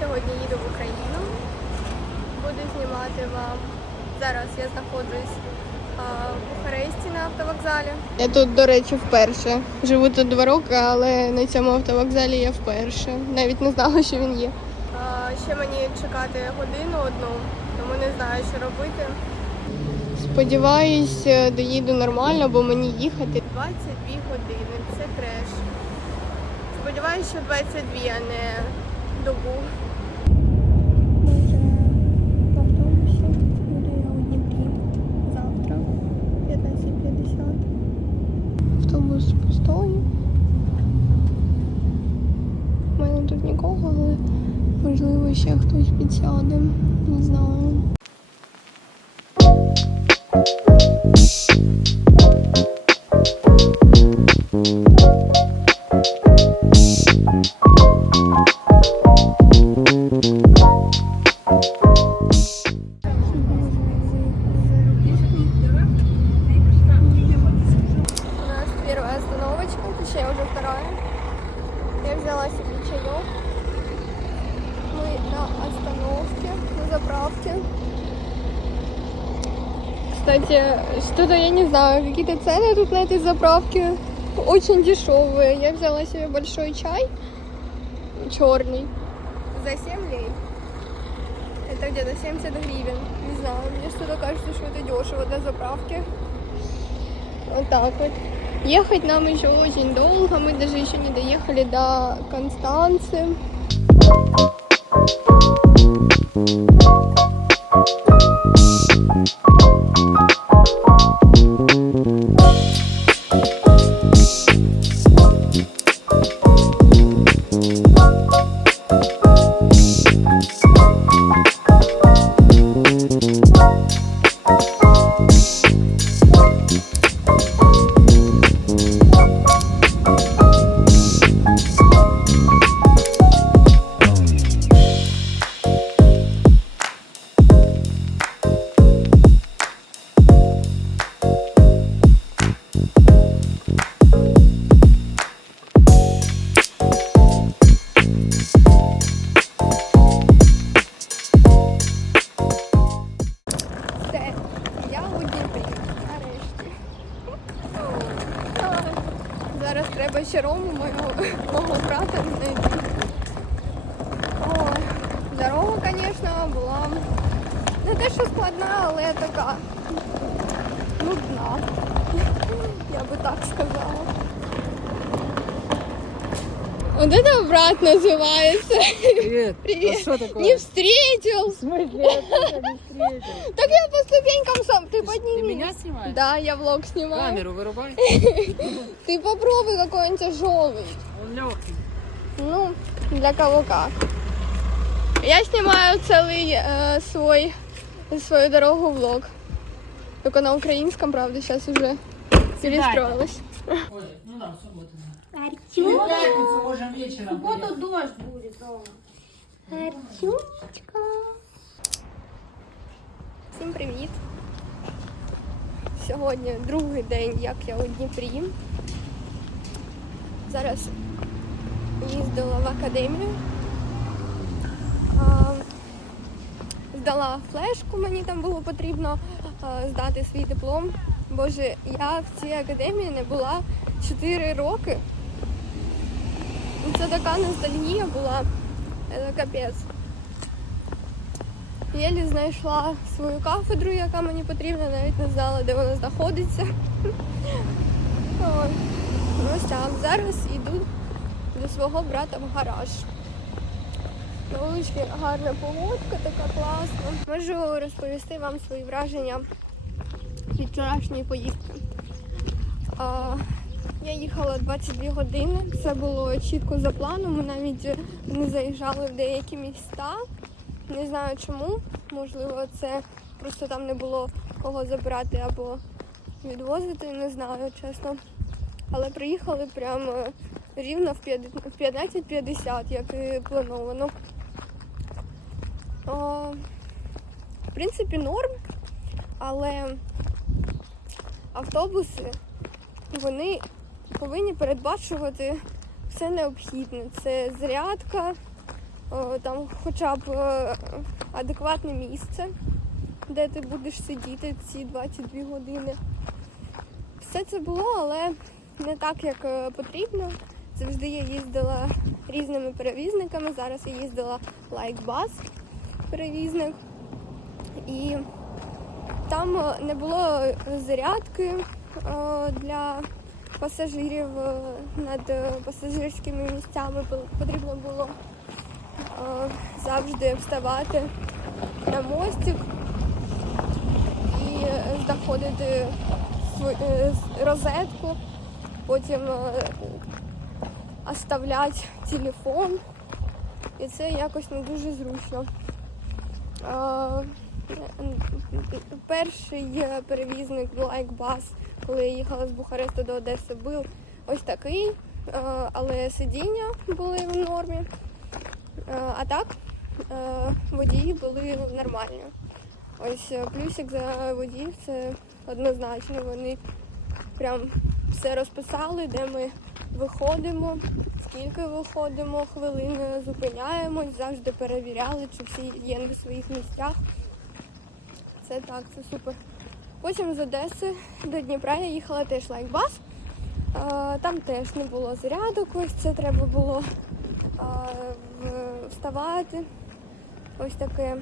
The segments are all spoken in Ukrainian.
сьогодні їду в Україну. Буду знімати вам. Зараз я знаходжусь а, в Бухаресті на автовокзалі. Я тут, до речі, вперше. Живу тут два роки, але на цьому автовокзалі я вперше. Навіть не знала, що він є. А, ще мені чекати годину одну, тому не знаю, що робити. Сподіваюсь, доїду нормально, бо мені їхати 22 години. Це треш. Сподіваюсь, що 22, а не добу. Ми вже в автобусі. Буду я у Дніпрі завтра 15.50. Автобус пустой. У мене тут нікого, але можливо ще хтось підсяде. Этой заправке очень дешевые. Я взяла себе большой чай, черный, за 7 лей. Это где-то 70 гривен. Не знаю, мне что-то кажется, что это дешево для заправки. Вот так вот. Ехать нам еще очень долго, мы даже еще не доехали до Констанции. Все, Вот это брат называется. Привет. Привет. А что такое? Не встретил. В смысле? Я тоже не встретил. Так я по ступенькам сам. Ты Ты подними. меня снимаешь? Да, я влог снимаю. Камеру вырубай. Ты попробуй какой он тяжелый. Он легкий. Ну, для кого как. Я снимаю целый э, свой свою дорогу влог. Только на украинском, правда, сейчас уже перестроилась. Ой, ну да, суббота. Артем, В пятницу можем вечером. субботу дождь будет дома. Артемочка. Всім привіт. Сьогодні другий день, як я у Дніпрі. Зараз їздила в академію. А, Здала флешку, мені там було потрібно а, здати свій диплом. Боже, я в цій академії не була 4 роки. Це така ностальгія була. Це капець. Єлі знайшла свою кафедру, яка мені потрібна, навіть не знала, де вона знаходиться. Ну, Ось так. Зараз йду до свого брата в гараж. На гарна погодка, така класна. Можу розповісти вам свої враження від вчорашньої поїздки. Я їхала 22 години. Це було чітко за планом. Ми навіть не заїжджали в деякі міста. Не знаю чому. Можливо, це просто там не було кого забирати або відвозити, не знаю, чесно. Але приїхали прямо рівно в 5 в 15.50, як і плановано. О, в принципі, норм, але автобуси вони повинні передбачувати все необхідне. Це зарядка, там хоча б е, адекватне місце, де ти будеш сидіти ці 22 години. Все це було, але не так, як е, потрібно. Завжди я їздила різними перевізниками. Зараз я їздила лайкбас перевізник. І там е, не було зарядки для пасажирів е, над е, пасажирськими місцями. Потрібно було е, завжди вставати на мостик і знаходити розетку, потім оставляти телефон. І це якось не дуже зручно. Перший е, перевізник Лайкбас, коли я їхала з Бухаресту до Одеси, був ось такий, е, але сидіння були в нормі. Е, А так водії були нормальні. Ось плюсик за водіїв це однозначно. Вони прям все розписали, де ми виходимо, скільки виходимо, хвилини зупиняємось, завжди перевіряли, чи всі є на своїх місцях. Це так, це супер. Потім з Одеси до Дніпра я їхала теж лайкбас. Там теж не було зарядок, ось це треба було вставати. Ось таке.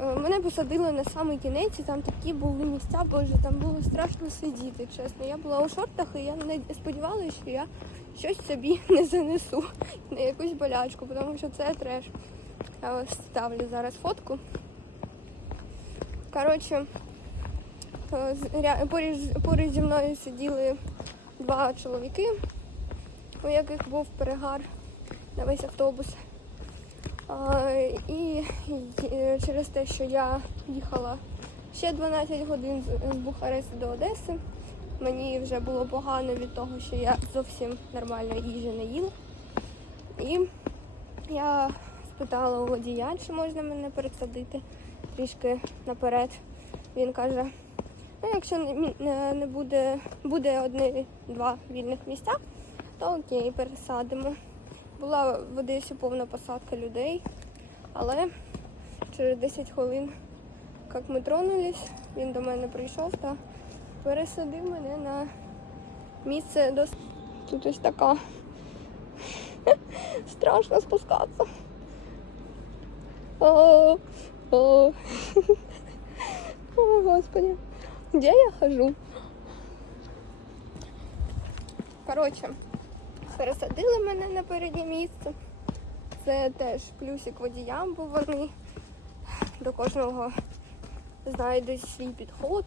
Е, Мене посадили на самий кінець, і там такі були місця, боже, там було страшно сидіти, чесно. Я була у шортах і я не сподівалася, що я щось собі не занесу на якусь болячку, тому що це треш. Я ставлю зараз фотку. Коротше, е, поруч, поруч зі мною сиділи два чоловіки, у яких був перегар на весь автобус. А, і, е, через те, що я їхала ще 12 годин з- Бухаресту до Одеси, мені вже було погано від того, що я зовсім нормально їжі не їла. І я спитала у водія, чи можна мене пересадити трішки наперед. Він каже, ну якщо не, буде, буде одне-два вільних місця, то окей, пересадимо. Була в Одесі повна посадка людей, але через 10 хвилин, як ми тронулись, він до мене прийшов та пересадив мене на місце до тут ось така. Страшно спускатися. О, о. Господи, где я хожу? Коротше, пересадили мене на переднє місце. Це теж плюсик водіям, бо вони до кожного знайдуть свій підход.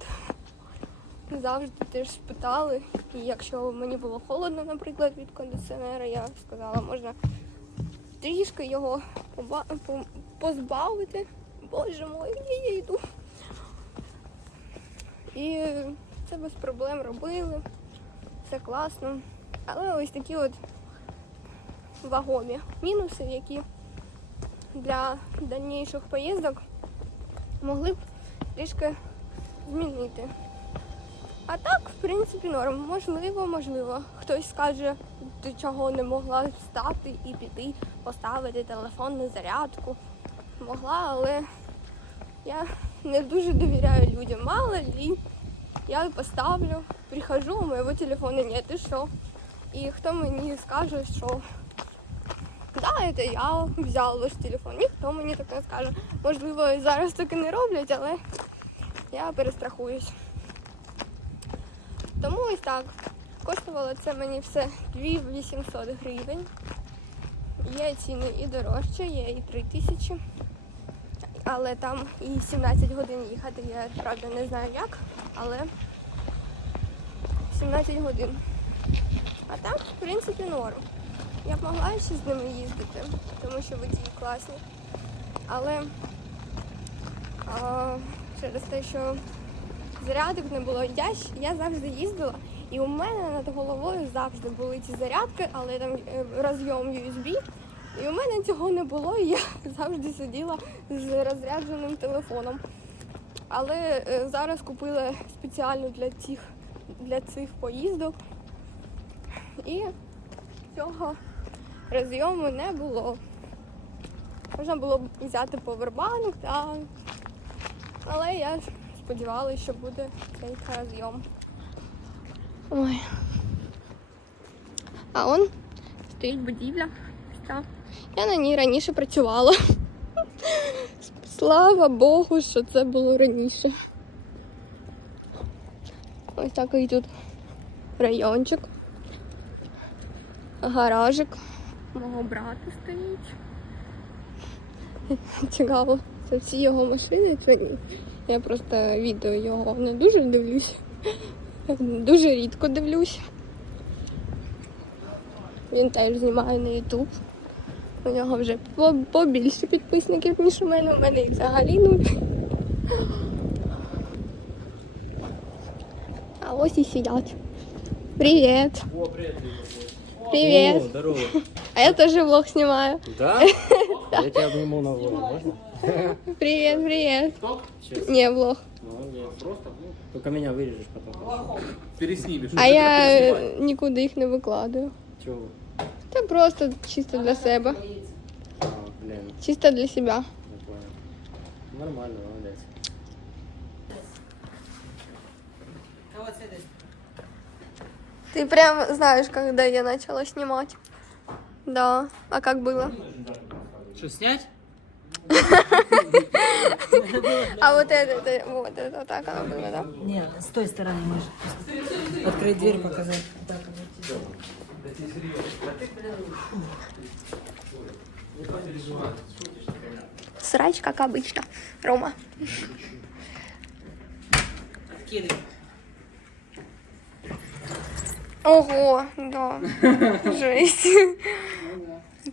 Завжди теж спитали. І якщо мені було холодно, наприклад, від кондиціонера, я сказала, можна трішки його позбавити. Боже мой, я йду. І це без проблем робили. Все класно. Але ось такі от вагомі мінуси, які для дальніших поїздок могли б трішки змінити. А так, в принципі, норм. Можливо, можливо. Хтось скаже, ти чого не могла встати і піти, поставити телефон на зарядку. Могла, але я не дуже довіряю людям. Мало ли, я поставлю, прихожу, у моего телефона нет, и что? И кто мені скаже, що да, це я взяв ваш телефон. Ніхто мені так не скаже. Можливо, зараз так і не роблять, але я перестрахуюсь. Тому ось так. Коштувало це мені все 2800 гривень. Є ціни і дорожче, є і 3000. Але там і 17 годин їхати, я правда не знаю як, але 17 годин. А так, в принципі, норм. Я б могла ще з ними їздити, тому що водії класні. Але а, через те, що зарядок не було, я, я завжди їздила, і у мене над головою завжди були ці зарядки, але там е, розйом USB. І у мене цього не було, і я завжди сиділа з розрядженим телефоном. Але е, зараз купила спеціально для цих, для цих поїздок. І цього розйому не було. Можна було б взяти повербанк, та... але я сподівалася, що буде цей розйом. Ой. А он стоїть будівля. Ось. Я на ній раніше працювала. Слава Богу, що це було раніше. Ось такий тут райончик. Гаражик. Мого брата стоїть. Цікаво, це всі його машини чи ні? Я просто відео його не дуже дивлюся. Дуже рідко дивлюся. Він теж знімає на YouTube. У нього вже побільше підписників, ніж у мене. У мене їх взагалі нуль. А ось і сидять. Привіт. О, привет. Привіт. О, здорово. А я теж влог знімаю. Да? Я тебя обниму на влог, можно? Привіт, привіт. Сейчас. Ні, влог. Только меня вырежешь потом. Переснимешь. А я е, нікуди їх не викладаю. Чего? Це просто чисто для себе. А, блин, Чисто для не понял. Нормально, молодец. Ты прям знаешь, когда я начала снимать. Да. А как было? Що, снять? А вот это, это вот это вот так оно было, да? Нет, с той стороны можешь. Открыть дверь, показать. Так, Срач, как обычно. Рома. Ого, да. Жесть.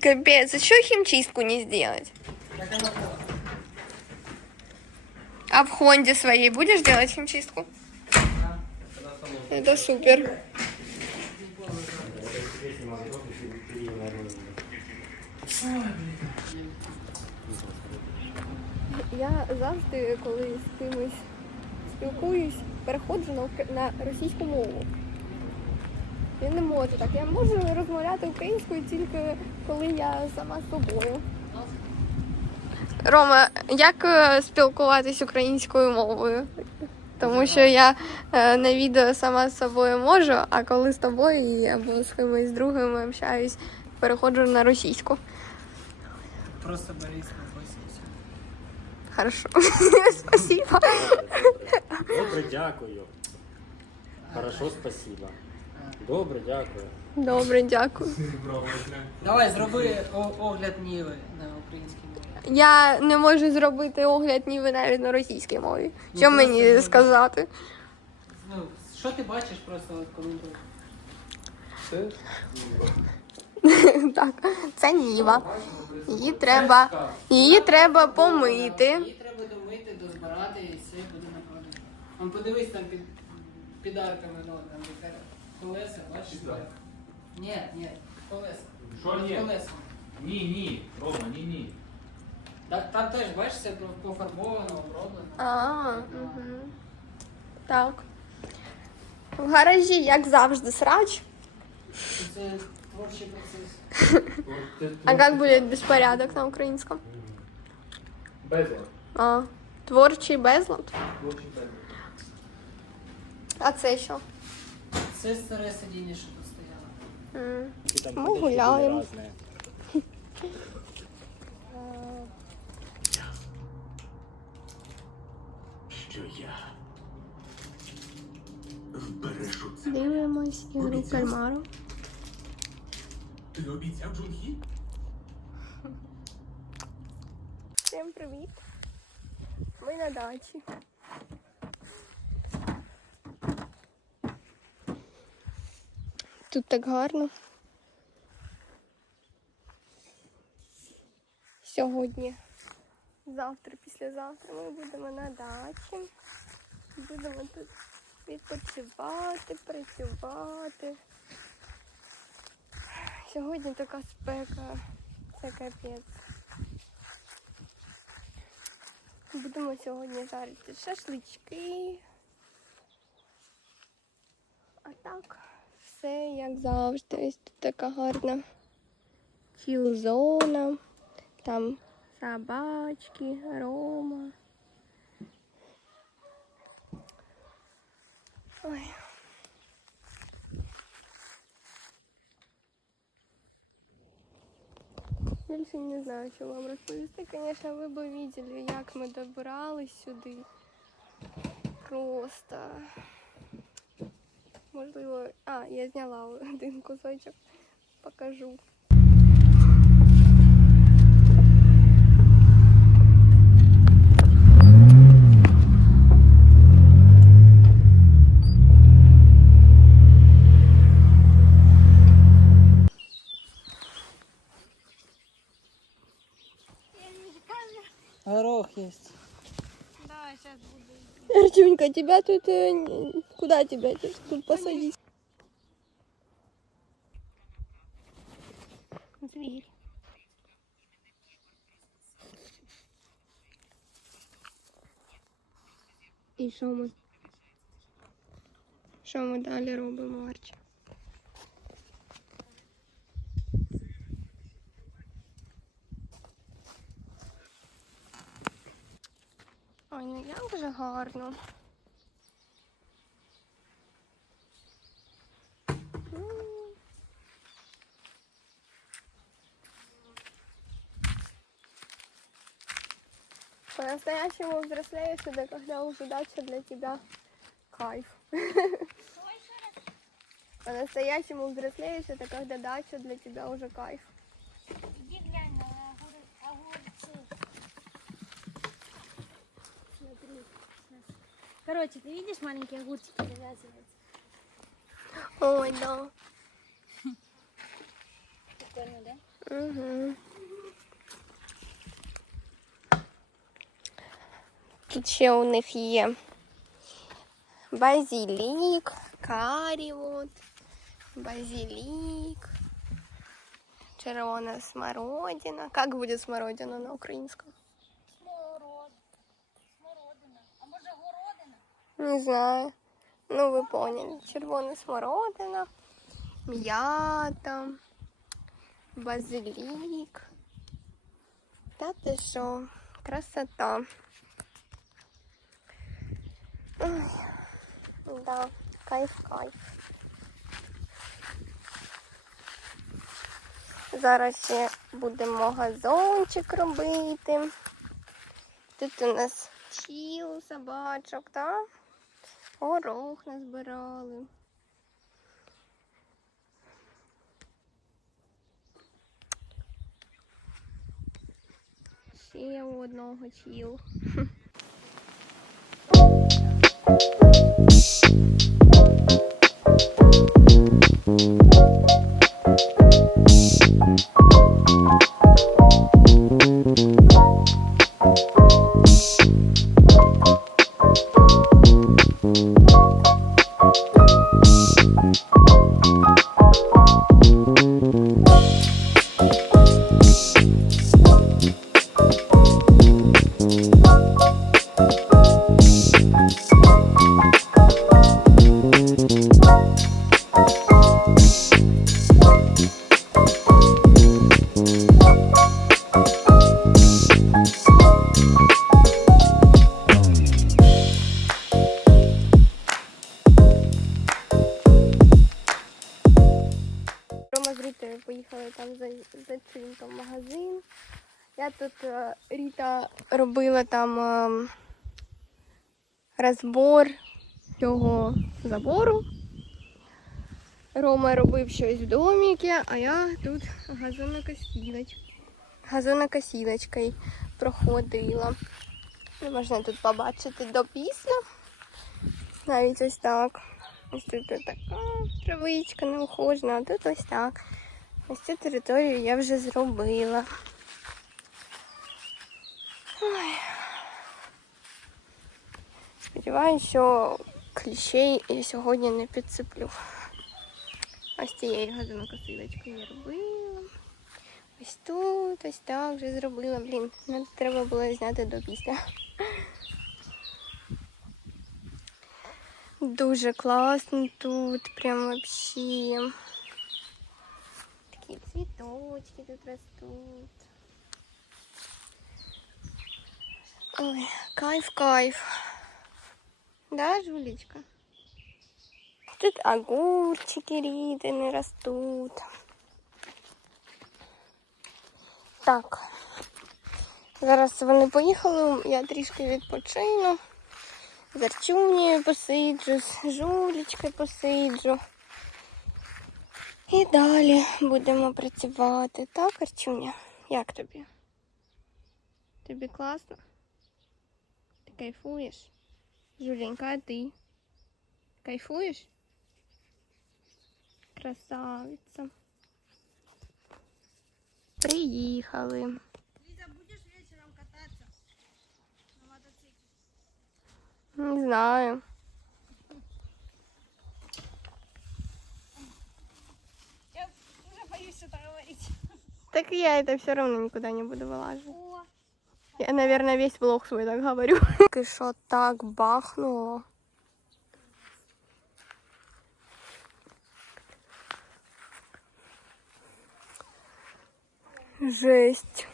Капец, а что химчистку не сделать? А в Хонде своей будешь делать химчистку? Это супер. Я завжди, коли з кимось спілкуюсь, переходжу на, на російську мову. Я не можу так. Я можу розмовляти українською тільки коли я сама з собою. Рома, як е, спілкуватись українською мовою? Тому що я е, на відео сама з собою можу, а коли з тобою або з кимось другими общаюсь, переходжу на російську. Просто Борис Васильевич. Хорошо. Спасибо. Добре, дякую. Хорошо, спасибо. Добре, дякую. Добре, дякую. Давай, зроби о- огляд Ніви на українській мові. Я не можу зробити огляд ніби навіть на російській мові. Ну, Що просто мені зроби. сказати? Ну, що ти бачиш просто от коментуй. Так, це ніва. Її треба, її треба помити. Її треба домити, дозбирати і все буде на продаж. Он подивись там під, під арками, ну там де колеса, бачиш? Ні, ні, колеса. Що ні? колесами. Ні, ні, Рома, ні, ні. Так, там теж, бачиш, все пофарбовано, оброблено. А, угу. Так. В гаражі, як завжди, срач. Це. А як буде безпорядок на українському? Безлад. А, творчий безлад. Творчий безлад. А це що? Це старе сидіння, що тут стояло. Ми гуляємо. що я збережу це. Дивимось ігру кальмару. Ти обіцяв Джунхі? Всім привіт. Ми на дачі. Тут так гарно. Сьогодні, завтра, післязавтра ми будемо на дачі. Будемо тут відпочивати, працювати. Сьогодні така спека, це капець. Будемо сьогодні жарити шашлички. А так, все як завжди. Ось тут така гарна чіл-зона, там собачки, Рома. Ой. Більше не знаю, що вам розповісти. Звісно, ви б бачили, як ми добирались сюди. Просто. Можливо. А, я зняла один кусочок. Покажу. Артемка, тебя тут... э, Куда тебя тут- посадить? Зверь. І що ми? Що ми далі робимо, Арчі? Ой, ну як же гарно. По-настоящему взрослеешь, это когда уже дача для тебя кайф. По-настоящему взрослеешь, это когда дача для тебя уже кайф. Иди глянь на огур- огурцы. Смотри. Короче, ты видишь маленькие огурчики завязываются? Ой, да. Прикольно, да? Угу. Тут ще у них є базилік, карі от, базилік, червона смородина. Как буде смородина на українському? Смород. Смородина. А може городина? Не знаю. Ну, ви поняли. Червона смородина, м'ята, базилік. Та ти що? Красота. Ой, да, кайф, кайф. Зараз ще будемо газончик робити. Тут у нас чіл собачок, так? Горох назбирали. Ще одного чіл. Thank you. Я тут е, Ріта робила там е, розбор цього забору. Рома робив щось в доміки, а я тут газонокосілоч... газонокосілочкою проходила. Ну, Можна тут побачити до після. Навіть ось так. Ось тут така травичка неухожена, а тут ось так. Ось цю територію я вже зробила. Ой. Сподіваюсь, що кліщей я сьогодні не підсиплю. Ось цією газонокосилочкою я робила. Ось тут, ось так вже зробила. Блін, не треба було зняти до після. Дуже класно тут, прям вообще. Такі цвіточки тут ростуть. Ой, кайф, кайф. Да, Жулечка? Тут огурчики рідини ростуть. Так. Зараз вони поїхали, я трішки відпочину. З Арчунею посиджу, з Жулечкою посиджу. І далі будемо працювати. Так, Арчуня? Як тобі? Тобі класно? Ти кайфуєш? Жуленька, а ти? Кайфуєш? Красавиця. Приїхали. Лиза, будешь вечером кататься на мотоцикле? Не знаю. Я уже боюсь что-то говорить. Так я это все равно никуда не буду вылаживать. О, Я, наверное, весь влог свой так говорю. Ты что, так бахнуло? Жесть.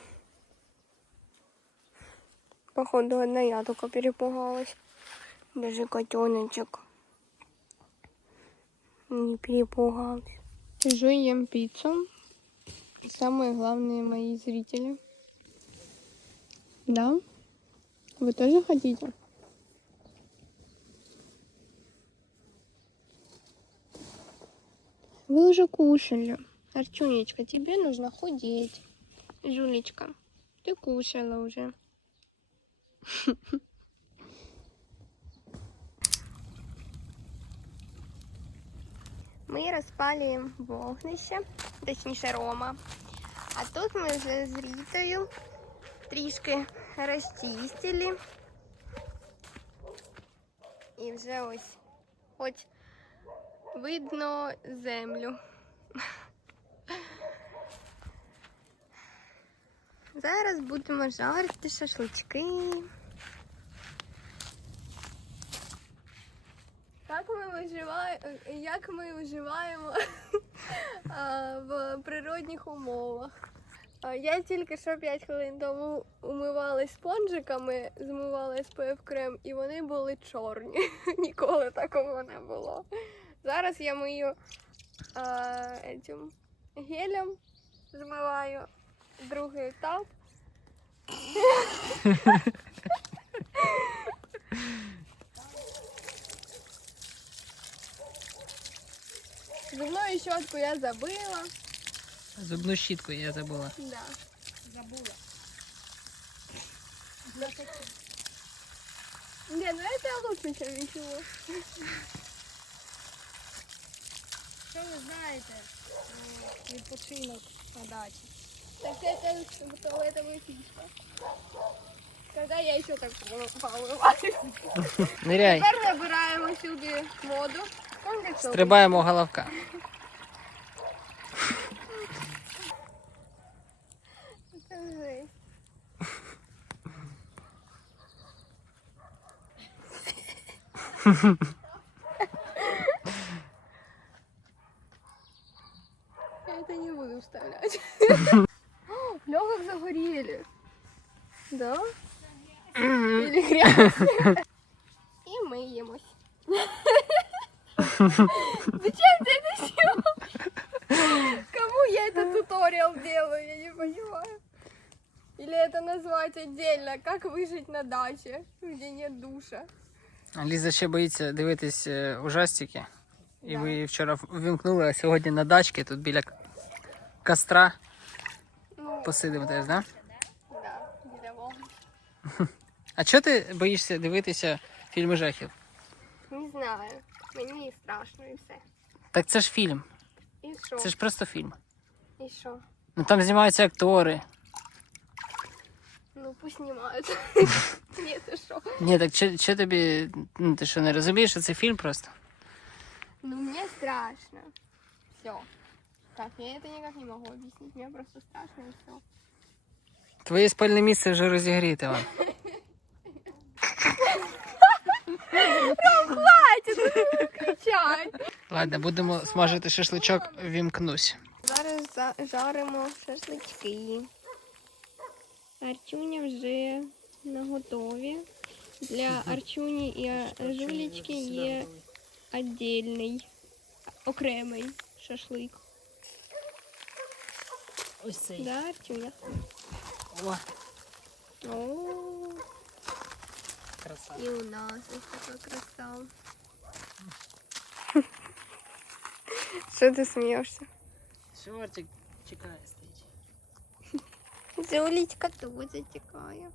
Походу, одна я только перепугалась. Даже котеночек не перепугался. Сижу и ем пиццу. Самые главные мои зрители. Да? Вы тоже хотите? Вы уже кушали. Арчунечка, тебе нужно худеть. Жулечка, ты кушала уже. Ми розпалюємо вогнище, точніше Рома. А тут ми вже з Рітою трішки розчистили. І вже ось хоч видно землю. Зараз будемо жарити шашлички. Як ми виживаємо, як ми виживаємо в природних умовах? Я тільки що 5 хвилин тому умивалась спонжиками, змивала SPF крем, і вони були чорні. Ніколи такого не було. Зараз я мию а, этим гелем, змиваю другий етап. Зубную щетку я забыла. Зубну щітку я забула. Да. забыла. Не, ну это лучше, чем ничего. Що ви знаєте про відпочинок на дачі? Так это туалетовая фишка. Когда я еще так помываю. Ниряй. Тепер набираємо сюди воду. Кондиціонер. Стрибаємо головка. Я это не буду вставлять. О, Легок загорели. Да? Или грязь? И мыемся. Зачем ты это сделал? Кому я этот туториал делаю, я не понимаю. Или это назвать отдельно, как выжить на даче, где нет душа. Ліза ще боїться дивитись е, ужастики. І Да. ви вчора вимкнули, а сьогодні на дачці тут біля костра Ну, посидимо теж, да? да. А чого ти боїшся дивитися фільми жахів? Не знаю, мені страшно і все. Так це ж фільм, І що? це ж просто фільм. І що? Ну там знімаються актори. Ну пусть знімають. Ні, це що? Ні, так що, що тобі. Ну ти що не розумієш, що це фільм просто? Ну мне страшно. Все. Так, я это никак не могу объяснить. Мне просто страшно и все. Твоє спальне місце вже розігріте вам. Хватит кричать. Ладно, будемо смажити шашличок, вімкнусь. Зараз за- жаримо шашлички. Арчуня вже наготові. Для Арчуні і жулічки є віддільний, окремий шашлик. Ось цей. Да, Арчуня? О, О, краса. і у нас ось така краса. Що ти смієшся? Шортик чекає. Зулічка дуже чекає.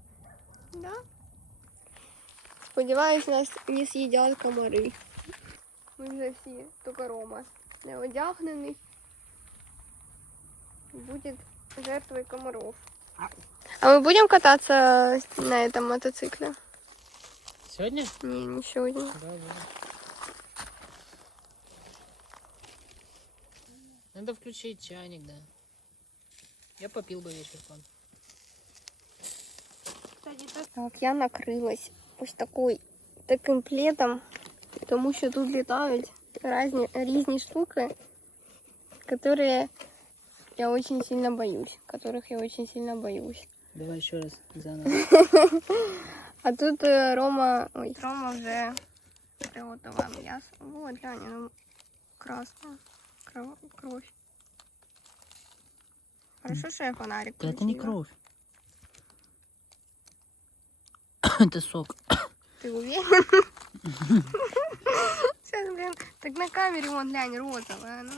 Да? Сподіваюсь, нас не з'їдять комари. Ми вже всі, тільки Рома не одягнений. Буде жертвою комаров. А мы будем кататься на этом мотоцикле? Сьогодні? Не, не сегодня. Да, да. Надо включить чайник, да. Я попил бы вечерком. Так, я накрилась ось такой, таким пледом, тому що тут літають різні, різні штуки, которые я очень сильно боюсь, которых я очень сильно боюсь. Давай еще раз заново. А тут е, Рома, ой, Рома вже приготував м'ясо. Вот, глянь, ну красно. Кров, кровь. Хорошо, що я фонарик Да это не включила. кровь. Это сок. Ты уверен? Сейчас, блин, так на камере вон, глянь, розовая, ну.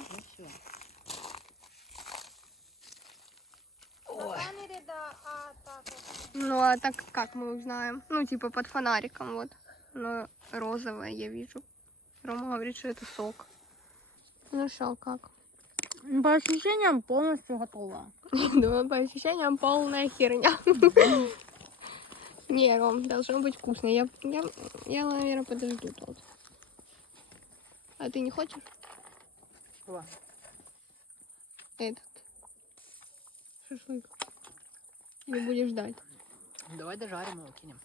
камере, да, а так вот. Ну, а так как мы узнаем? Ну, типа под фонариком, вот. Но розовое я вижу. Рома говорит, что это сок. Ну что, как? По ощущениям полностью готово. Думаю, по ощущениям полная херня. Не, Ром, должно быть вкусно. Я, я, я наверное, подожду тут. А ты не хочешь Что? этот шашлык? Или будешь ждать? Давай дожарим его, кинем.